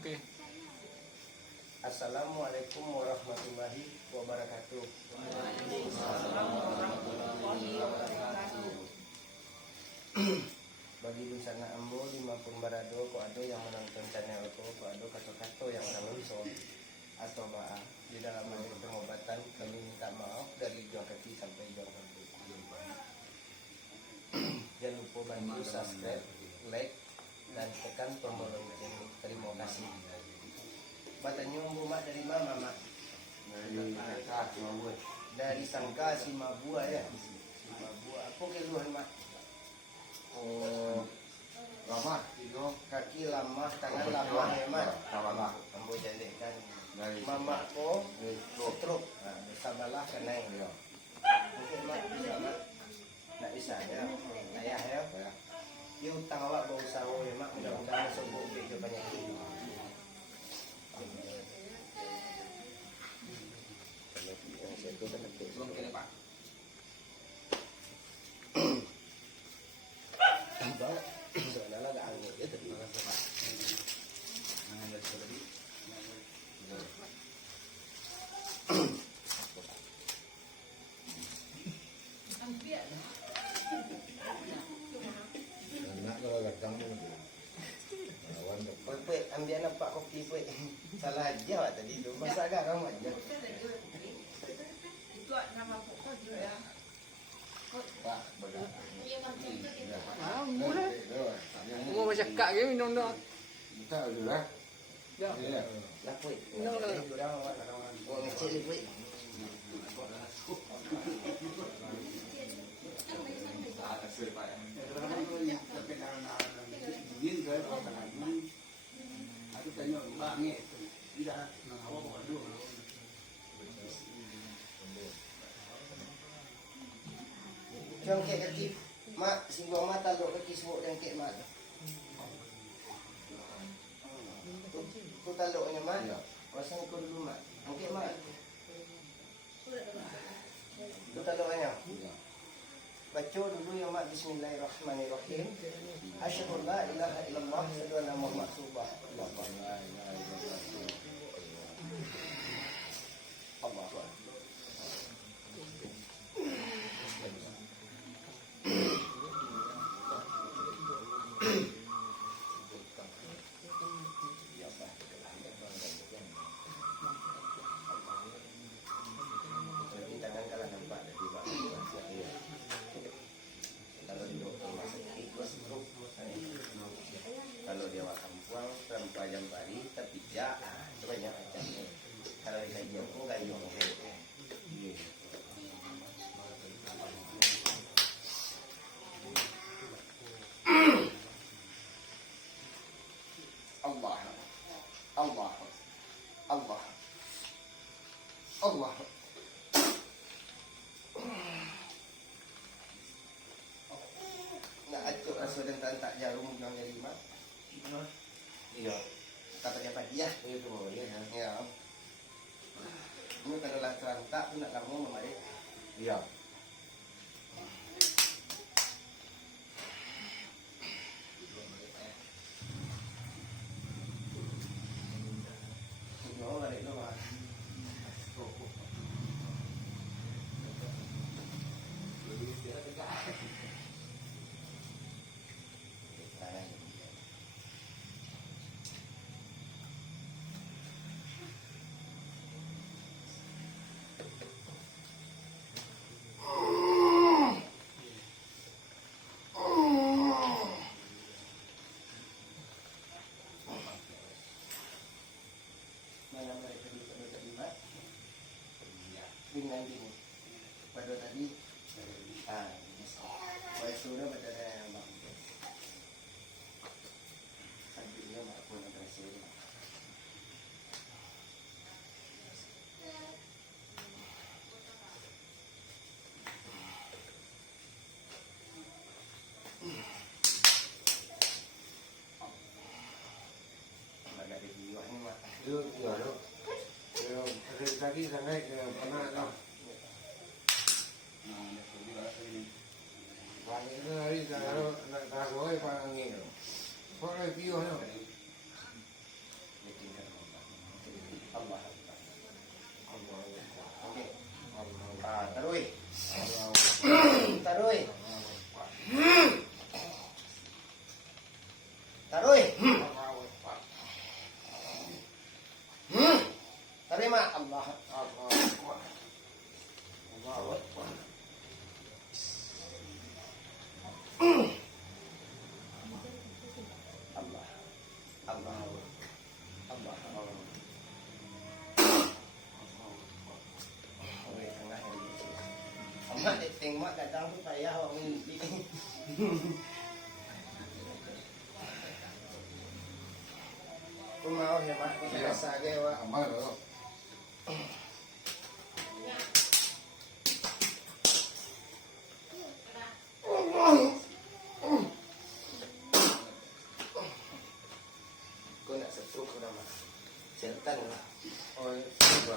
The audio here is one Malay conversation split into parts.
Okey. Assalamualaikum warahmatullahi wabarakatuh. Bagi busana ambo 50 barado ko ado yang menonton channel ko ado kato-kato yang menonton atau maaf di dalam pengobatan kami minta maaf dari juang kaki sampai juang kaki. Jangan lupa bantu subscribe, like dan tekan tombol lonceng. Terima kasih. Batanya mak dari mana mak? Dari Sangka Simabua ya. Simabua. Apa keluhan mak? Oh, lama itu Kaki lama, tangan lama ya mak. kawalah Ambo jadikan. dari Mama ko stroke. Nah, bersabarlah kena ya. Oke mak bisa mak. Nak bisa ya. Ayah ya. Dia utang awak bau sawo ya mak. Mudah-mudahan sembuh ke penyakit. anak kalau kadang lawan depan Pui, ambil nampak kopi pui. Salah aja awak tadi tu. Masak garam aja. pak berat Mula. Mau macam kak ke minum dah. kita sudah Ya. ya Lah pui. No, no. Orang awak orang ngecil ni pui. Jom kek kaki mak, si buang mata duk kaki sebut dan kek mak. Tu taluknya mak. Ya. Pasang kau dulu mak. Okey mak. Tu taluknya. ya Baca dulu ya mak. Bismillahirrahmanirrahim. Asyhadu la ilaha illallah wa asyhadu anna Muhammadar Rasulullah. Allahu akbar. Jadi tangan kalau nampak ada dua. Kalau di dokter masuk ikhlas grup. Kalau dia makan puang tanpa jam pari tapi ya itu banyak macamnya. Kalau kita jauh gayung. Allah Allah Allah Allah nak acuk rasa dan tak jarum yang jadi mak. Iya. Katanya pagi ya. itu mau ya Ya. Ini kalau lah terantak tu nak lama mak dia. iya Semua balik tu mak. Mana mereka dulu tadi mak? Dengan ini. Pada tadi. Ah. Sudah pada yang mak. Sabitnya mak pun ada rasa. Agak ada jiwa ni mak. itu ya itu tadi sampai ke pernah lah Pani itu hari saya nak tahu apa angin. Kau lagi pion no. Allah. Okey. Taruh. Taruh. Taruh. Terima Allah. Allah. Allah. Allah. Oi, tengah ni. Amat dia tengok kadang tu payah awak mimpi. Kau mau ya, Mak? Kau rasa ke awak? Amal tu. Kau nak setruk kau dah, Mak. Setan lah. Oh, cuba.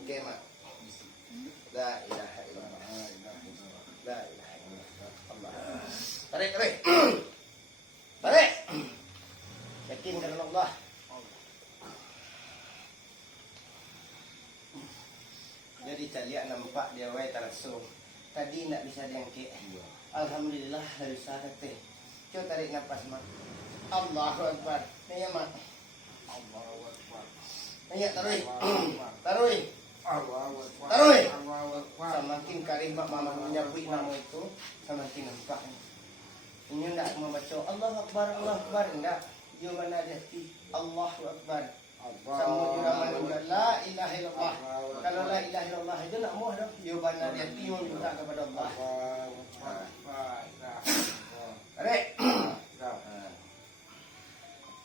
Okey, Mak. La ilaha illallah. La ilaha illallah. Allah. Tarik, tarik. Tarik. Yakin kerana Allah. Jadi caliak nampak dia wai terasung. Tadi nak bisa jangkit. Alhamdulillah dari sana teh. Coba tarik nafas, Mak. Allahu Akbar. Ni ya, Mak. Allahu Akbar. Ni ya, taruh. Taruh. Allahu Akbar. Taruh. Allahu Akbar. Semakin karim Mak Mama menyebut nama itu, semakin nampak. Ini tidak membaca Allahu Akbar, Allahu Akbar. Tidak. Dia mana ada hati. Allahu Akbar. Sama juga mana la ilaha illallah. Kalau la ilaha illallah itu nak muah dah. Dia mana ada hati meminta kepada Allah. Tarik.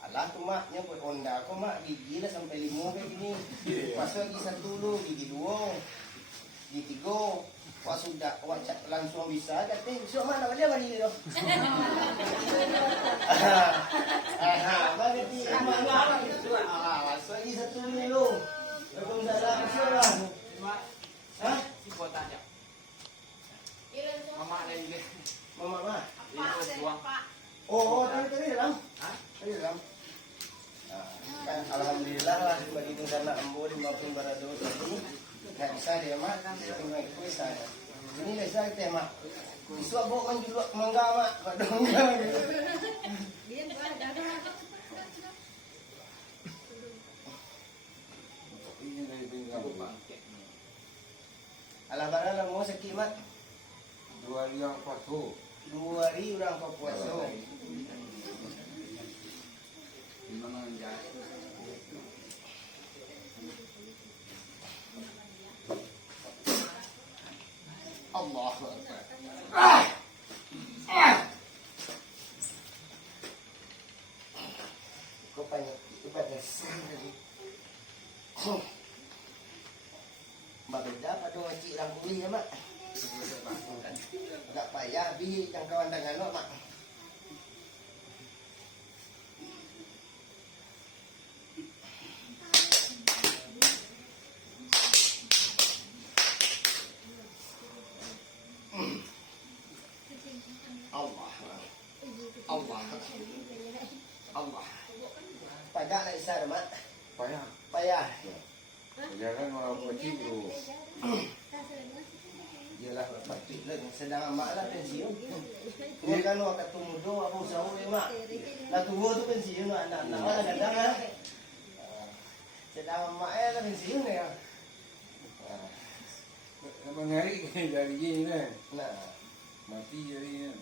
Alah tu Mak, nyebut Honda aku Mak, gigi dah sampai 5 kayak gini. Pasal gigi 1 dulu, gigi 2, gigi 3. Wah sudah, awak langsung bisa. Kata, besok Mak nak balik apa dia tu? Bagi dia, Mak. Masuk gigi 1 dulu. Waalaikumsalam, besok lah. Ha? Si kota aja. Mama ada juga. Mama, Mak. Buang. Oh, tadi dalam. Hah? Tadi dalam. Kan alhamdulillah lah bagi itu sana ambo di maupun barado tadi nggak bisa dia Mak tinggal itu bisa ini bisa kita Mak isu abok menjual mangga Mak padahal Ini dari tinggal. alah barang lah mau sakit Mak 2 hari yang puasa. 2 hari orang kau puasa Memang jahat. Allahu Akbar kau banyak sekali berbeda pada wajib orang kulit ya Mak tak payah bi jangkauan tangan lo Mak Allah Allah Allah payah nak isar Mak Payah. payah Jangan orang kecil tu. Yalah patut lah sedang mak lah pensiun. Ni kan awak kata muda apa usaha ni Mak. Lah tua tu pensiun anak-anak lah kadang lah. Sedang mak lah pensiun ni. Mengarik dari gini kan. Nah, Mati jadi kan.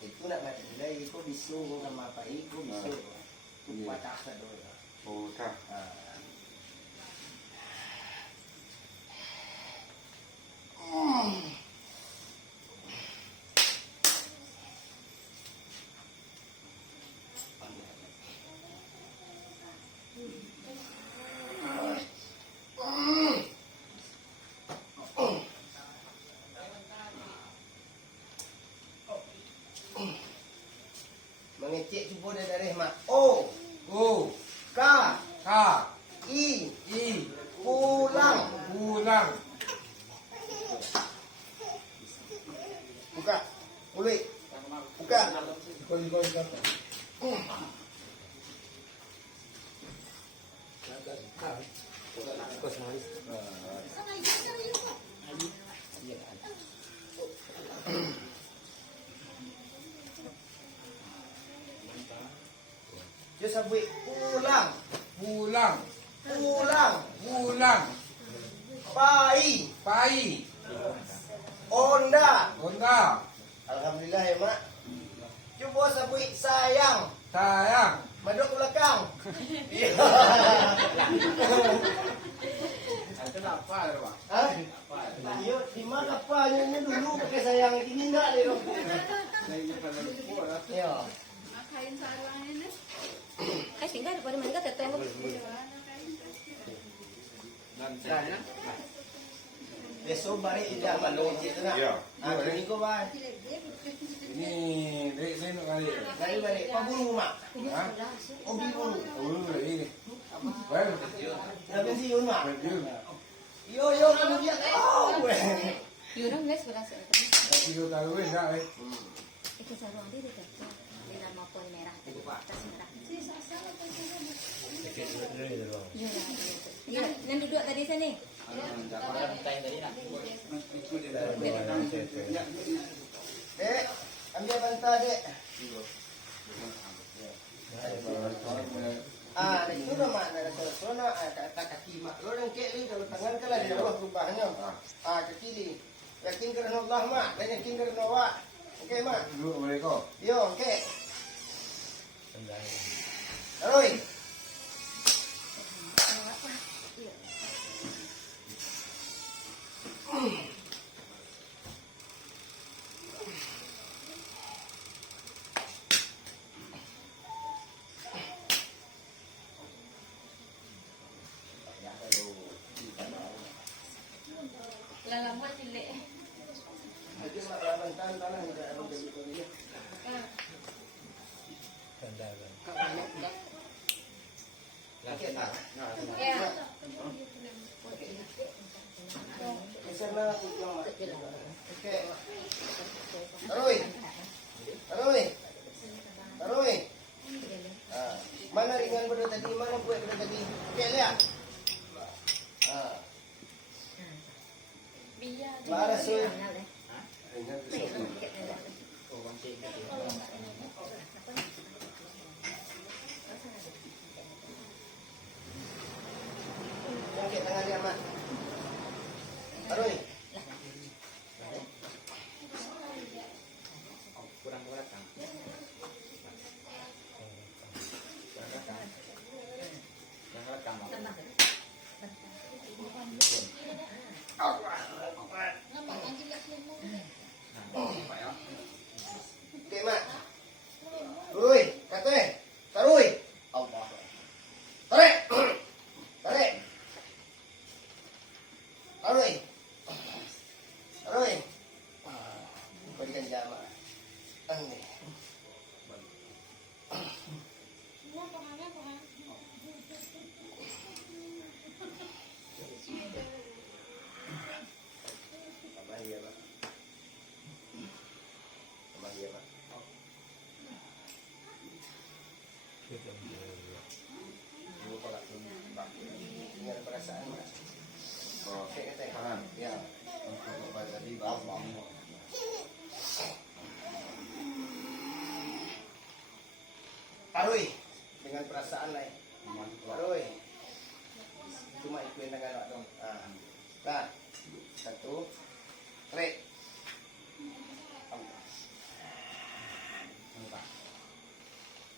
itu nak mati lagi ko bisu sama apa iku bisu. Tu patah sa do. Oh tak. Mengecek cuba dia dari Mak. O Oh. K Ka. I I. pulang. Pulang. Buka. Kulit. Buka. Kau Dia sabui pulang, Pulang. pulang, Pulang. pai, Pai. onda. Onda. Alhamdulillah ya mak. Cuba sabui sayang, Sayang. maduk belakang. Ya. Itu apa ya, Pak? Hah? Yo, di mana apanya dulu pakai sayang ini enggak deh dong. Ya. Makain sarang ini. Ay, tinggal daripada mereka tetap Saya. Besok balik tidak malu gitu nak. Ya. Ah, ini kau balik. Ini dek nak kali. Balik. Apa bulu mak? Hah? Oh bulu. Oh, ini. Well, Dah pensiun mak. betul. Yo kemudian. Oh. yun ang next wala sa ito. Tapi kau tahu dah eh. Ito sa ruang dito ito. May nama po merah. Tas merah. Yun na. Yun. Nanduduk tadi sana ni. Orang mintain tadi nak. Dek, ambil bantal dek. Ah, itu dah mak nak kata sono kata kaki mak. Lo yang kek li kalau tangan kala di bawah perubahannya. Ah, kaki li. Yakin kerana Allah mak, dan yakin kerana awak. Okey mak. Duduk mereka. Yo, okey. Oi. Lalamat sila. Jadi mak lawan tanah tidak ada begitu dia. Okey tak? Ya. Sana okey. Taroi. Ah, mana ringan pada tadi, mana buat pada tadi? Okey lihat. Ah, Biar. Lara sul. Okey, tangan dia mak. Taroi. Kurang berat kan? Okey mak. Taroi, kata. Taroi. Allah. Tarik. Tarik. Taroi. Taroi. Berikan jama. Ini. Apa dia, Pak? Apa dia, Pak? Dulu kalau Pak, ini ada perasaan, Pak. Oh, saya kata paham. Ya. Untuk pada tadi bawah. Taroi dengan perasaan lain. Taroi. Cuma ikutin dengan awak dong. Ah. Nah. Satu. Trek.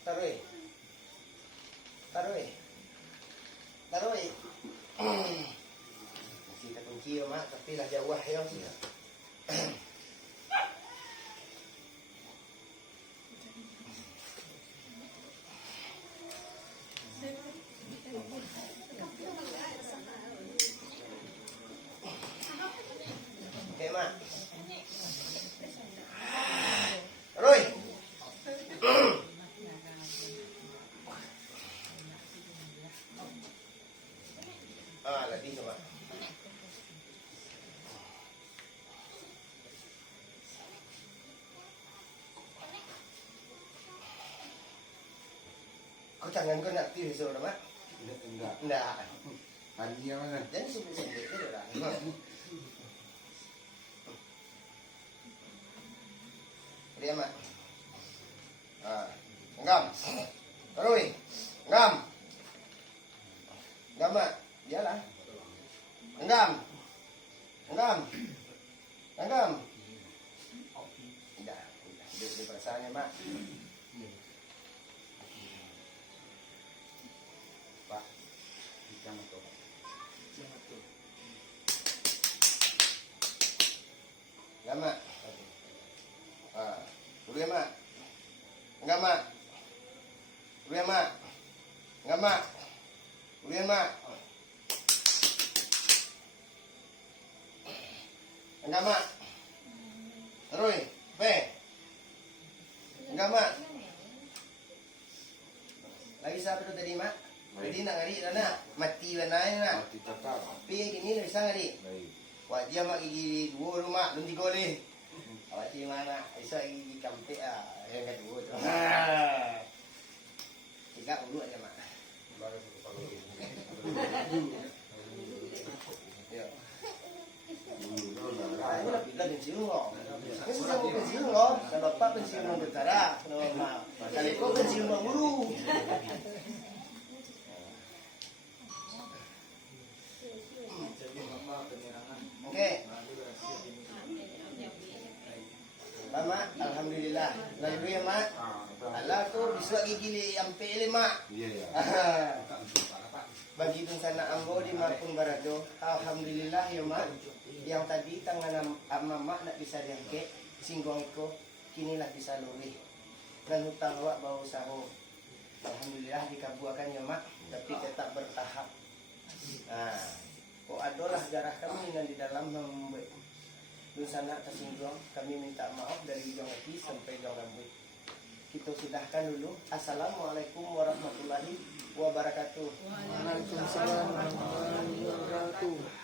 Taroi. Taroi. Taroi. Kita kunci ya, mak, tapi lah jauh ya. Okey, mak. Roy. Ah, lagi coba. Kau jangan kau nak tidur mak. Enggak. Enggak. Tadinya mana? Jadi sempit-sempit itu lah. Dia mak. Enggam. Terus. Enggam. Enggam mak. Dialah. Enggam. Enggam. Enggam. Tidak. Duduk di perasaannya mak. Pak. Yang itu. Enggam mak. Udah mak. Enggak mak. Udah mak. Enggak mak. Udah mak. Enggak mak. Terus, P. Enggak mak. Lagi siapa tu tadi mak? Tadi nak ngari nak mati benar nak. Mati total. Pi gini bisa ngari. Baik. Wajah mak gigi dua rumah, belum tiga ni. Awak di mana? Bisa gigi kampek yang kedua tu. Tiga ulu aja mak. Ya. Ini lebih pensiun loh. Ini sudah mau pensiun loh. Kalau bapak pensiun mau bertara, normal. Kalau kau pensiun mau guru. Oke. Mama, alhamdulillah. Lalu ya mak. Allah tu bisa gigi yang pele mak. Iya ya. Bagi pun sana ambo di Mapung Barado, alhamdulillah ya mak. Yang tadi tangan mama nak bisa diangkat, singgong iko, kinilah bisa luri. Dan hutang awak bau sahu. Alhamdulillah dikabulkan ya mak, tapi tetap bertahap. Nah, kok adalah darah kami yang di dalam membuat sana tersinggung, kami minta maaf dari ujung hati sampai ujung rambut. Kita sudahkan dulu. Assalamualaikum warahmatullahi wabarakatuh. Waalaikumsalam warahmatullahi wabarakatuh.